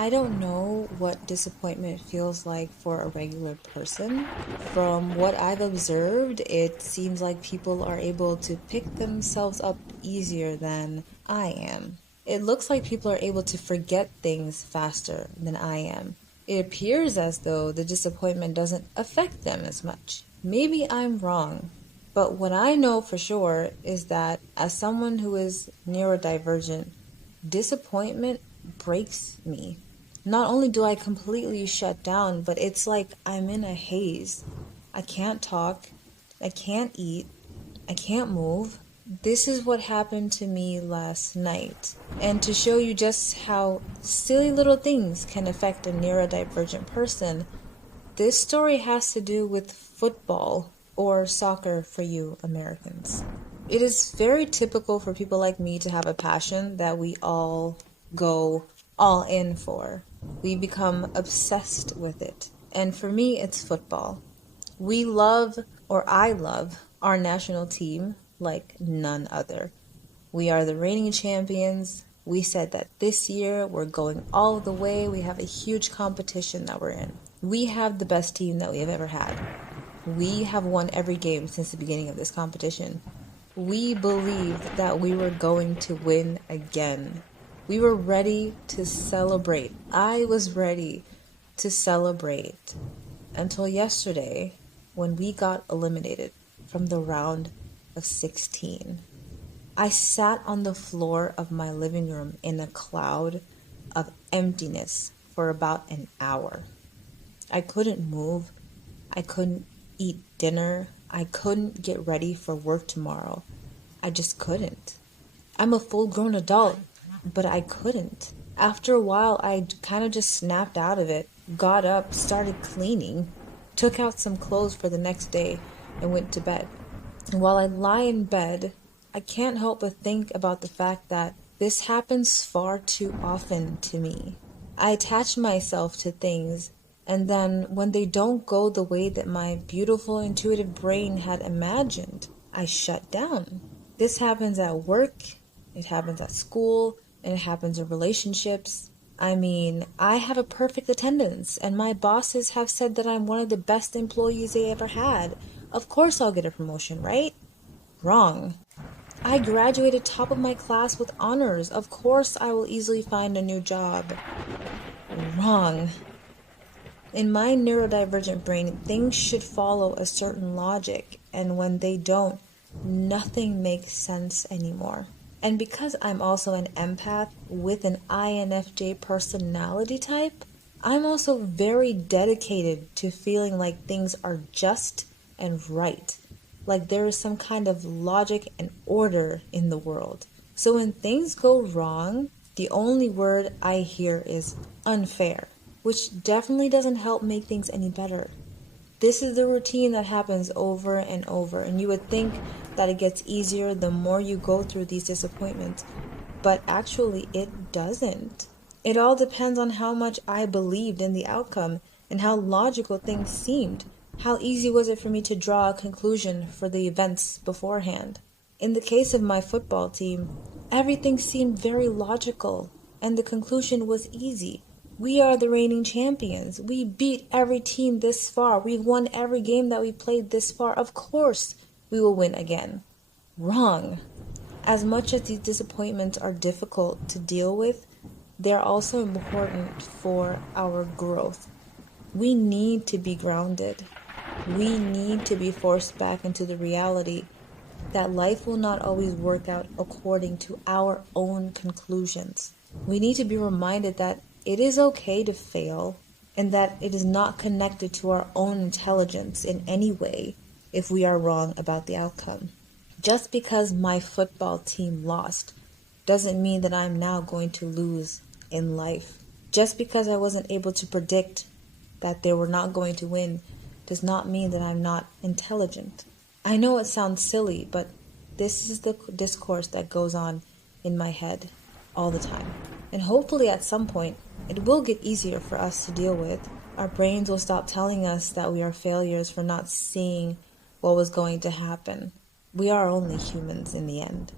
I don't know what disappointment feels like for a regular person. From what I've observed, it seems like people are able to pick themselves up easier than I am. It looks like people are able to forget things faster than I am. It appears as though the disappointment doesn't affect them as much. Maybe I'm wrong, but what I know for sure is that as someone who is neurodivergent, disappointment breaks me. Not only do I completely shut down, but it's like I'm in a haze. I can't talk, I can't eat, I can't move. This is what happened to me last night. And to show you just how silly little things can affect a neurodivergent person, this story has to do with football, or soccer for you Americans. It is very typical for people like me to have a passion that we all go all in for. We become obsessed with it. And for me, it's football. We love, or I love, our national team like none other. We are the reigning champions. We said that this year we're going all the way. We have a huge competition that we're in. We have the best team that we have ever had. We have won every game since the beginning of this competition. We believed that we were going to win again. We were ready to celebrate. I was ready to celebrate until yesterday when we got eliminated from the round of 16. I sat on the floor of my living room in a cloud of emptiness for about an hour. I couldn't move. I couldn't eat dinner. I couldn't get ready for work tomorrow. I just couldn't. I'm a full-grown adult, but I couldn't. After a while, I kind of just snapped out of it, got up, started cleaning, took out some clothes for the next day, and went to bed. And while I lie in bed, I can't help but think about the fact that this happens far too often to me. I attach myself to things, and then when they don't go the way that my beautiful intuitive brain had imagined, I shut down. This happens at work, it happens at school, and it happens in relationships. I mean, I have a perfect attendance, and my bosses have said that I'm one of the best employees they ever had. Of course I'll get a promotion, right? Wrong. I graduated top of my class with honors. Of course I will easily find a new job. Wrong. In my neurodivergent brain, things should follow a certain logic, and when they don't, nothing makes sense anymore. And because I'm also an empath with an INFJ personality type, I'm also very dedicated to feeling like things are just and right. Like there is some kind of logic and order in the world. So when things go wrong, the only word I hear is unfair, which definitely doesn't help make things any better. This is the routine that happens over and over, and you would think that it gets easier the more you go through these disappointments, but actually it doesn't. It all depends on how much I believed in the outcome and how logical things seemed. How easy was it for me to draw a conclusion for the events beforehand? In the case of my football team, everything seemed very logical, and the conclusion was easy. We are the reigning champions. We beat every team this far. We've won every game that we played this far. Of course, we will win again. Wrong. As much as these disappointments are difficult to deal with, they're also important for our growth. We need to be grounded. We need to be forced back into the reality that life will not always work out according to our own conclusions. We need to be reminded that it is okay to fail and that it is not connected to our own intelligence in any way if we are wrong about the outcome. Just because my football team lost doesn't mean that I'm now going to lose in life. Just because I wasn't able to predict that they were not going to win does not mean that I'm not intelligent. I know it sounds silly, but this is the discourse that goes on in my head all the time. And hopefully at some point, it will get easier for us to deal with. Our brains will stop telling us that we are failures for not seeing what was going to happen. We are only humans in the end.